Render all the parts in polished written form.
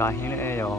ชาเห็นเดี๋ยว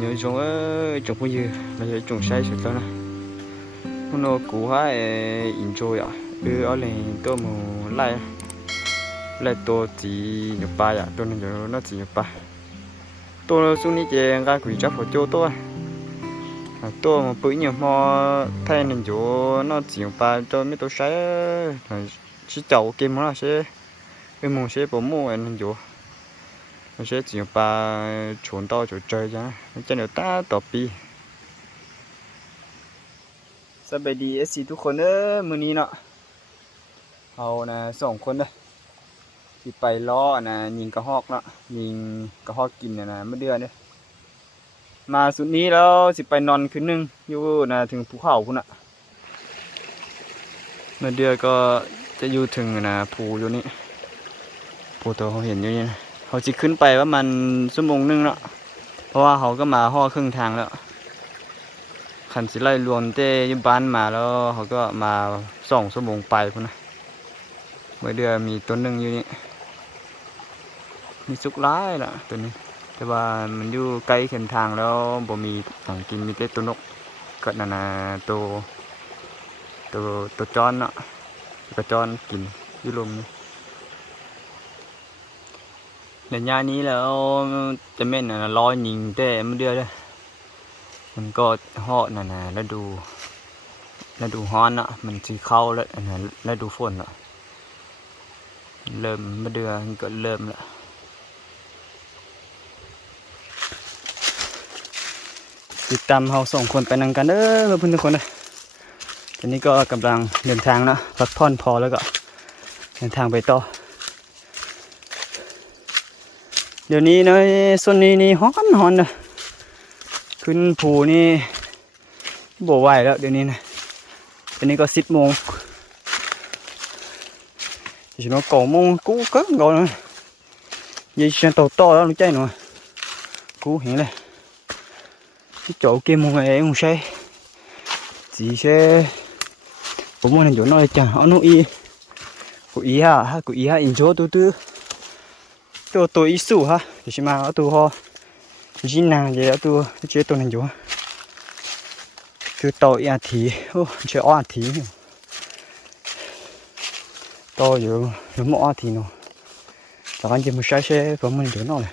nhớ chúng chúng bây giờ là chúng sai sụt đó nè nó cũ ha enjoy à ở lên tôi một lại tôi chỉ nhập ba à tôi nên nó chỉ nhập ba tôi xuống đi chơi ra quỷ chấp vào chỗ tôi một bữa nhiều mò thay nên chỗ nó chỉ nhập ba cho mấy tôi sai chỉ chậu kim nó sẽ cái mông sẽ bỏ mua nên chỗ nó sẽ chỉ ba trốn to chỗ chơi chứ cho nên ta tập điสบายดีสิทุกคนมื้อนี้เนาะเฮานะ2คนเด้อสิไปล้อนะยิงกระหอกเนาะยิงกระหอกกินนะมื้อเดือนเด้อมาสุดนี้แล้วสิไปนอนคืนนึงอยู่นะถึงภูเขาพุ่นน่ะมื้อเดือนก็จะอยู่ถึงนะภูอยู่นี่ภูตัวเขาเห็นอยู่นี่เขาสิขึ้นไปว่ามันชั่วโมงนึงเนาะเพราะว่าเขาก็มาห่อครึ่งทางแล้วคันสิไล่รวมเต้อยู่บ้านมาแล้วเขาก็มา2ชั่วโมงไปพุ่นนะเมื่อเดือนมีตัวนึงอยู่นี่มีสุกร้ายล่ะตัวนี้แต่ว่ามันอยู่ใกล้เส้นทางแล้วบ่มีของกินมีแต่ตัวนกก็นั่นน่ะตัวจอนเนาะกระจอนกินอยู่ลมนี่ในย่านี้แล้วจะแม่นรอยิงแต่มื้อเดือนเด้อมันก็ฮอดนั่นน่ะฤดูร้อนเนาะมันสิเข้าแล้วฤดูฝนเนาะเริ่มมื้อเดือนก็เริ่มแล้วติดตามเฮา2คนไปนำกันเด้อเพื่อนทุกคนเด้อตอนนี้ก็กำลังเดินทางเนาะพักผ่อนพอแล้วก็เดินทางไปต่อเดี๋ยวนี้ในส่วนนี้นี่ร้อนเด้อขึ้นภูนี่บ่ไหวแล้วเดี๋ยวนี้นะตอนนี้ก็10 โมงchỉ nó cổ mông cú cất rồi vậy xem tàu to đó nó chạy nữa cú hiện này cái chỗ kia một ngày không xe chỉ xe cũng muốn chỗ nó chẳng họ nó y của ý ha in chỗ tôi ý sủ ha thì mà ở tôi ho chỉ nàng vậy tôi chơi tôi này chỗ tôi tàu ya thì chơi oa thì toอยู่หมอทีเนาะแต่กันจะมาใช้เช่ผมมันอยู่นอกเลย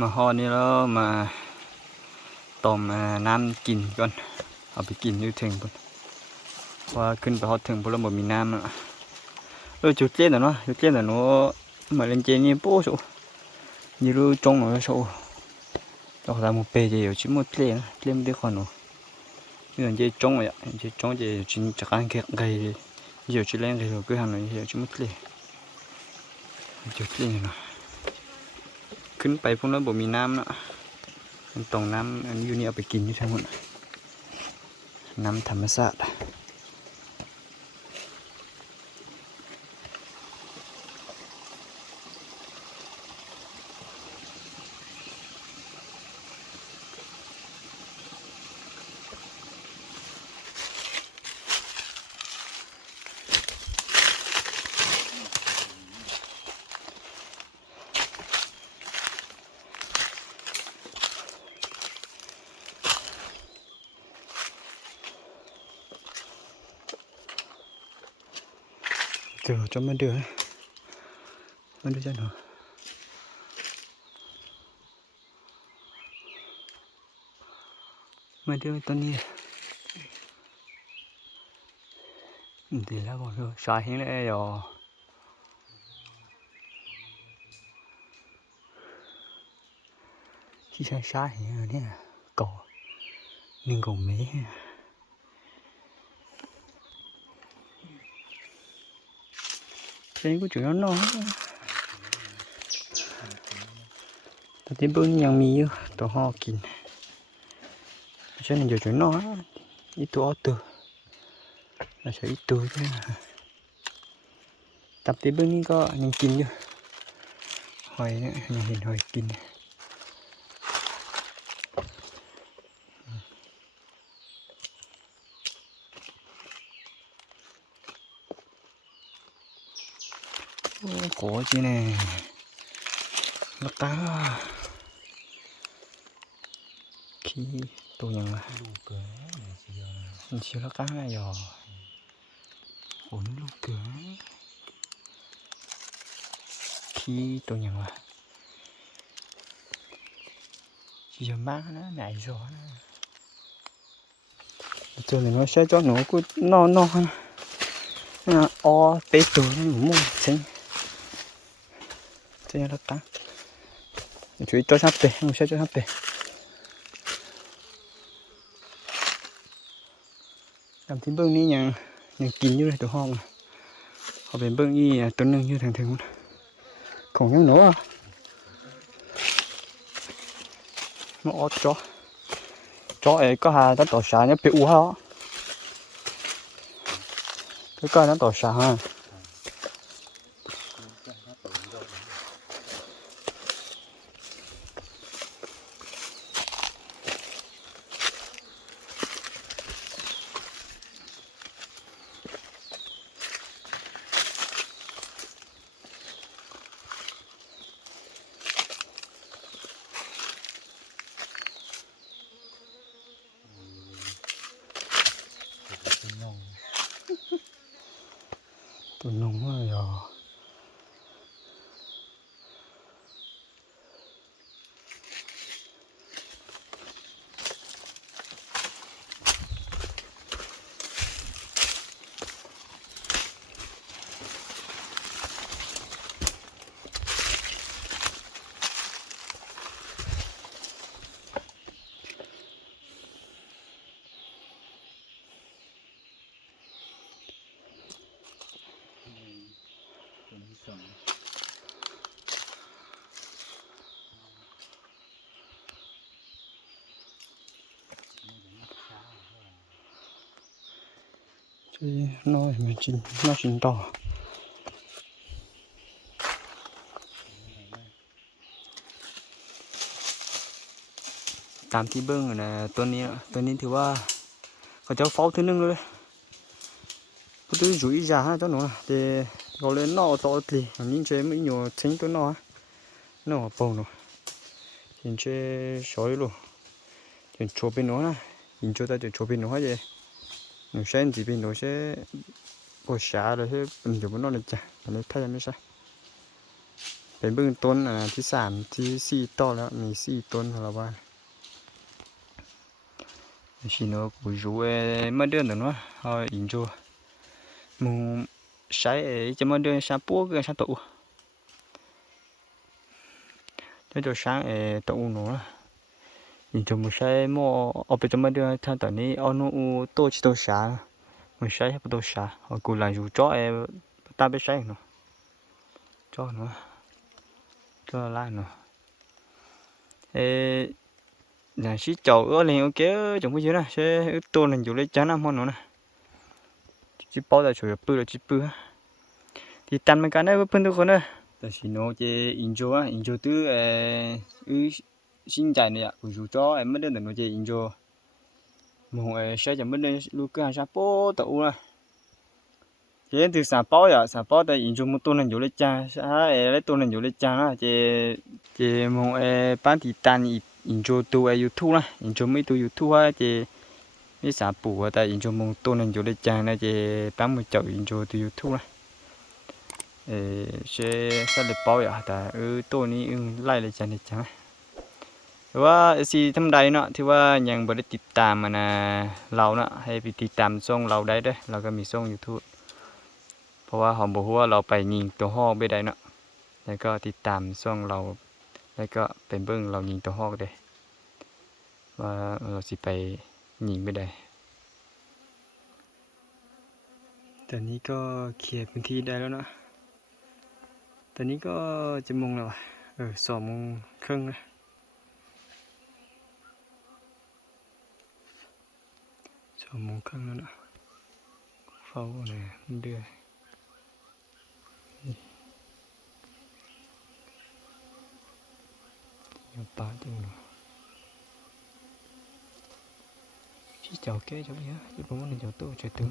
มาห่อนี้แล้วมาต้มน้ำกินก่อนเอาไปกินอยู่ถึงพุ่นว่าขึ้นไปฮอดถึงพุ่นแล้วบ่มีน้ำอ่ะจุดเล่นน่ะเนาะจุดเล่นน่ะเนาะมาเล่นเจนี่โป๊ะโซนี่รู้จงเนาะโซเราทำmột bề gì chỉ một lên đi còn nó như là dây trống vậy dây trống dây chỉ chắc ăn kẹt gầy giờ chỉ lên gầy rồi cứ hàng này giờ chỉ một lênจุดเล่นน่ะขึ้นไปพุ่นแล้วบ่มีน้ำเนาะมันต้องน้ำอันอยู่นี่เอาไปกินอยู่ทั้งหมดน้ำธรรมชาติ Từ cho mấy đứa chân hả mấy đứa tên gì thì là còn rồi xài hiện nay rồi khi xài hiện rồi nè cỏ nên còn mấy cái của chuyện nó tao tìm bữa nhang mì tao ho kín cho nên giờ chuyện nó ít tụi từ là sẽ ít tụi chứ tập tìm bữa ní có nhang kín chứ hồi nữa nhang hiện hồi kín cổ chứ nè nó tá khi tôi nhận là mình chưa nó cá này rồi ổn lúc cửa khi tôi nhận là chỉ cho bác nó nãy rồi cho mình nó sẽ cho nó cứ no o bé tuổi nó mua xinh cho nó tăng chú ý cho sắp về không sẽ cho sắp về làm thêm bưng đi nhàng kín như này tụi họ bên bưng đi tuần nâng như thằng thường không nhớ nữa nó ót chó ấy có hà nó tỏ xả nhá bị u hả cái coi nó tỏ xả ha tụi nông quá rồi nói mà nó chín toตามที่เบิ้งนะตัวนี้ถือว่าเขาจะเฝ้าทีนึงเลยผู้ที่อยู่อีกอย่างเจ้าหนูแต่เขาเลยนอกตัวตียิ่งเชื่อไม่อยู่ทิ้งตัวนอกเปล่าหนูยิ่งเชื่อสวยลูกยิ่งโชว์เป็นหนูนะยิ่งเชื่อแต่โชว์เป็นหนูให้เจ้หนูเส้นจีเป็นหนูเช่ปวดขาเลยเช่เป็นอยู่บนนอกเลยจ้ะอันนี้ถ้ายังไม่ใช่เป็นเบื้องต้นที่3ที่4ต้นแล้วมี4ต้นเราว่าชิโนกุจูมาเดือนหนึ่งเนาะเอาอินโจมูใช้จะมาเดือนชาปัวก็ชาตุจะช้างตุหนูอินโจมูใช้หม้อเอาไปจะมาเดือนท่านตอนนี้เอาหนูโตชิโตชามูใช้ให้โตชาเอากูหลังอยู่จ่อตาไปใช้เนาะจ่อเนาะจ่อล่าเนาะlà xí chậu ở liền ok chẳng có gì nữa sẽ tôi là chủ lấy chán năm hơn nữa nè chỉ bao giờ chủ yếu bự là chỉ bự thì tan mấy cái này vẫn được con nữa tại vì nó chơi injo từ sinh dài này ạ của chủ cho em mới đến được nó chơi injo một sẽ chẳng mới đến lúc cái sao po tụ là cái từ sản bao tại injo một tôi là chủ lấy chán sẽ lấy tôi là chủ lấy chán á chơi một bán thì tan injo tu YouTube lah injo mấy tu YouTube á chị mấy sản phụ tại injo mong tôn nên chủ đề trang này chị bán một chậu injo tu YouTube lah 学啥来保呀แต่ตัวนี้ไล่เลยจังนี่จังหรือว่าสิธรรมดาเนาะที่ว่ายังบ่ได้ติดตามมันเราเนาะให้ไปติดตามช่องเราได้เด้อเราก็มีช่อง YouTube เพราะว่าเฮาบ่ฮู้ว่าเราไปยิงตัวฮอกไปได้เนาะแล้วก็ติดตามช่องเราแล้วก็ไปเบิ่งเรายิงตัวฮอกเด้ว่าเราสิไปยิงไปได้ตอนนี้ก็เคลียร์พื้นที่ได้แล้วเนาะตอนนี้ก็จะโมงแล้ว2:30นะ2:30แล้วเนาะเฝ้าเนี่ยมันเดือยอยู่ป่าจังเนาะพี่เจ้าแก่จังเนี่ยที่ผมว่าเจ้าโตช่วยตึง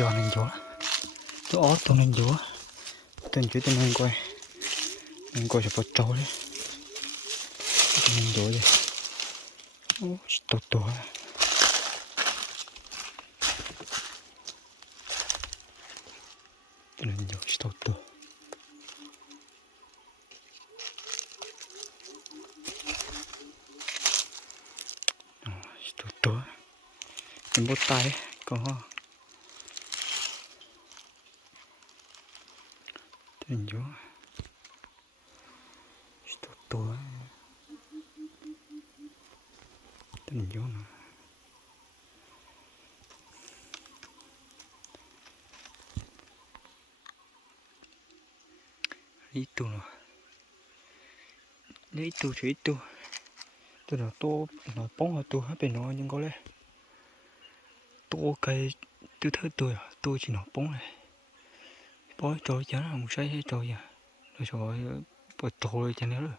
ย้อนอยู่ตัวออตัวนึงอยู่ตัวนี้ตัวนึงก่อยมันก็จะปวดโตเลยตัวนึงอยู่เลยโอ้ตัวตัวนึงอยู่ตัวมันบ่ตายก็Tengo esto todo tengo no itu no lấy tu chỉ tu tôi là tô nó bóng là tu hết bên nó nhưng có lẽ tô cái tôi thấy tôi chỉ nó bóng này bói trôi chả là một sai hết trôi à rồi bói trôi chả nữa rồi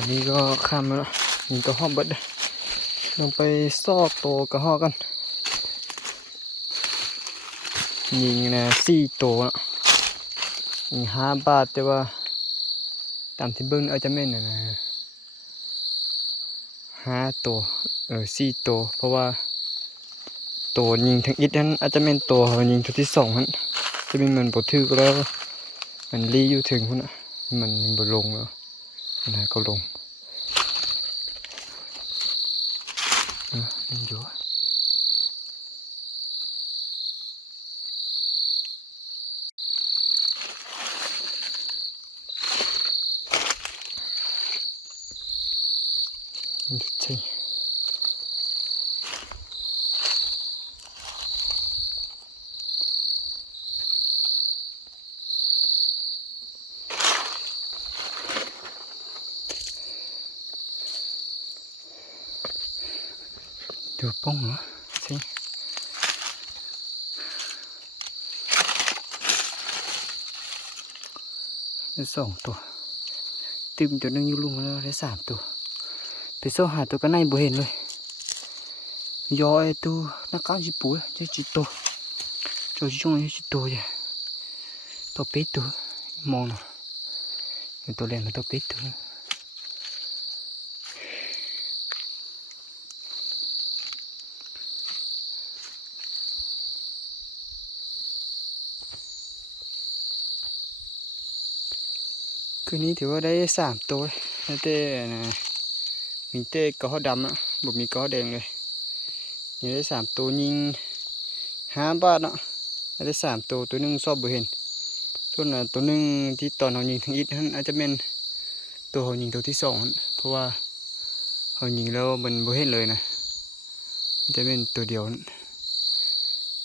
อันนี้ก็ข้ามแล้วนี่ก็ฮอบเบิดลงไปซอกโตกระหอกันยิงนะ4ตัวยิง5 บาทแต่ว่าตามที่เบิ่งอาจจะแม่นนะ5 ตัว4 ตัวเพราะว่าตัวยิงทั้งอิดนั้นอาจจะแม่นตัวยิงตัวที่2นั้นจะมีมันบ่ถึกแล้วมันลีอยู่ถึงพุ่นน่ะมันบ่ลงแล้วนะก็ลงมันอยู่ใช่ดูป้องเหรอใช่ได้2 ตัวตึมตัวนึงอยู่ลุมแล้วได้3 ตัวไปโซ่หาตัวกันในบ่เห็นเลยยอไอ้ตัวนักการจิปูจะจิโตจะจิช่วงนี้จิโตจ้ะตัวเป็ดตัวมองนะตัวเล่นกับตัวเป็ดตัวคืนนี้ถือว่าได้3 ตัวแต่นะมีเต้กระหอดำอ่ะบ่มีกระหอแดงเลยนี่ได้3 ตัวยิง5 บาทเนาะได้3 ตัวตัวนึงซอบบ่เห็นส่วนตัวนึงที่ตอนเรายิงทั้งอิดนั้นอาจจะเป็นตัวเรายิงตัวที่2นั้นเพราะว่าเรายิงแล้วมันบ่เห็นเลยนะอาจจะเป็นตัวเดียวนั้น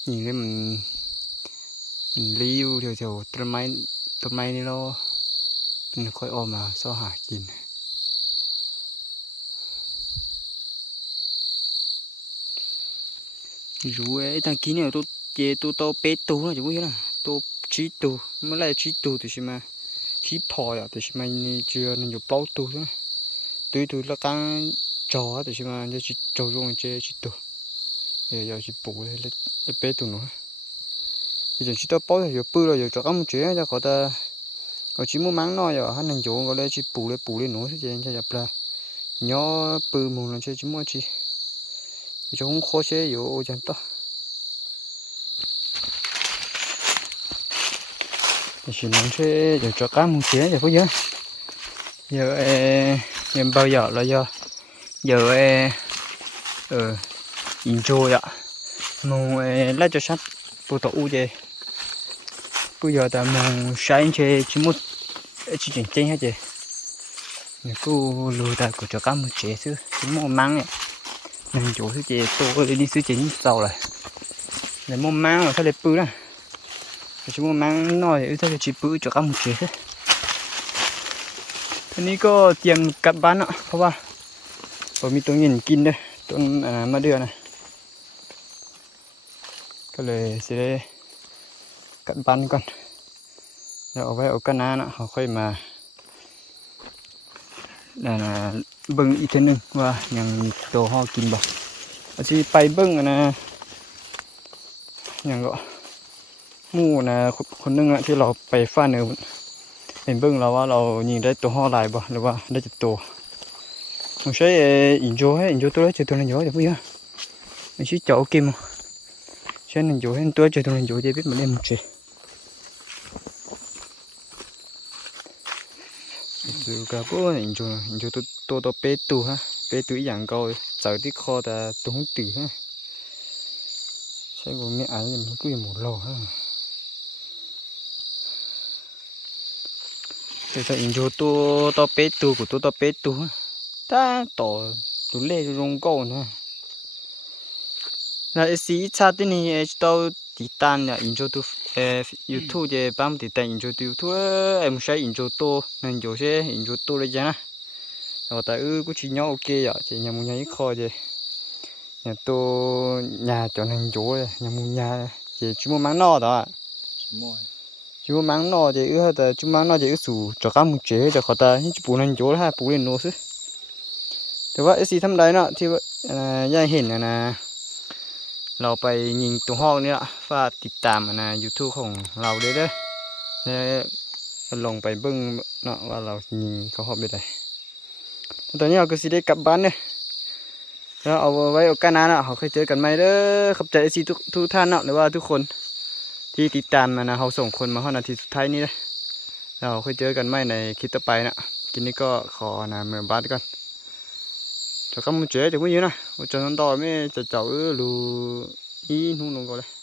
ยิงแล้วมันลี้อยู่แถวๆต้นไม้นี่เรามันค่อยออกมาซ่อหากินรู้ไอ้ตะกี้เนี่ยตัวโตเป็ดตัวนะจะว่านะตัวชี้ตัวเมื่อไรชี้ตัวตัวใช่ไหมชี้พออ่ะตัวใช่ไหมนี่เจอนั่นอยู่เปล่าตัวใช่ไหมตัวละกันจอตัวใช่ไหมจะชี้จอลงเจอชี้ตัวgiờ chỉ bùเลยเป็ดตัวนู้นจะชี้ตัวเปล่าอยู่ปื้อเลยอยู่จอกันมันเจ๊จะขอแต่ก็chỉ muốn mắng nó giờ hắn đang chỗ gọi là chỉ bù lên nữa chứ chứ nhập là nhỏ bự mồm là chỉ muốn chỉ không khó chế vô chẳng to chỉ muốn chế giờ cho cá muốn chế giờ bây giờ bao giờ là giờ enjoy ạ mù lấy cho sát bộ tổ u vậy bây giờ ta mù sáng chơi chỉ một chỉ chỉnh hết vậy nếu cô lùi ta của cho cá một chế chứ chỉ một măng này mình chủ thứ chế tôi đi sư chính sau rồi để một măng là sao để bự đó chỉ một măng nói thì sao chỉ bự cho cá một chế thếทีนี้ก็เตรียมกลับบ้านเนาะเพราะว่าผมมีตัวเงินกินด้วยต้นมะเดื่อนะก็เลยสิได้กลับบ้านก่อนแล้วเอาไว้โอกาสหน้าเนาะเขาค่อยมาเบิ่งอีกทีนึงว่ายังมีตัวห่อกินบ่อาจสิไปเบิ่งนะอย่างก็หมู่นะคนนึงอะที่เราไปฟ้าเหนือเห็นเบิ่งเราว่าเรายิงได้ตัวห่อหลายบ่หรือว่าได้จักตัวผมใช้อินโจให้อินโจตัวเจอตัวนึงเยอะเดี๋ยวพี่ฮะไม่ใช่เจาะกิมใช้อินโจให้ตัวเจอตัวนึงเยอะจะbiếtมันเล่นมั้งสิดูกับพวกอินโจตัวเป็ดตัวฮะเป็ดตัวอย่างก็เจอที่คอแต่ตัวหุ่นตื่นฮะใช่ผมไม่อ่านมันก็ยังหมดโลฮะแต่อินโจตัวเป็ดตัวกับตัวเป็ดตัวถ้าตัวเล็กลงก้อนนะแล้วสีชาตินี้ตัวติดตามเนี่ยอินโจตัวYouTube จะปั๊มติดตามอินโจตัว YouTube ไม่ใช่อินโจตัวนั่นอยู่ใช่อินโจตัวเลยจ้ะนะแต่ว่ากูชี้ย่อโอเคอ่ะจะยังมึงยังอีกข้อจะเนี่ยตัวnhà cho nên chỗ nhà mua nhà chỉ muốn mang nó đó chú mang nó thì ư ta chú mang nó thì ư sủ cho cá một chế cho họ ta những chú bù nên chỗ ha bù lên nô chứแต่ว่าไอ้สีทำได้เนาะที่ว่าย่าเห็นนะเราไปยิงตัวห้องนี่ละฝากติดตามนะ YouTube ของเราด้วยเด้อแล้วลงไปเบิ่งเนาะว่าเรายิงเขาหอบไปได้ตอนนี้เราก็สิได้กลับบ้านเนี่ยแล้วเอาไว้โอกาสหน้าเนาะเขาเคยเจอกันไหมเด้อขอบใจไอ้สีทุกท่านเนาะหรือว่าทุกคนที่ติดตามนะเขาส่งคนมาห้องนาทีสุดท้ายนี้เลยเราเคยเจอกันไหมในคลิปต่อไปนะกินนี้ก็ขอนะเมื่อบ้านก่อนcho các muốn chế thì cũng như này cho nó to mới cho cháu lù ý nung nung coi đây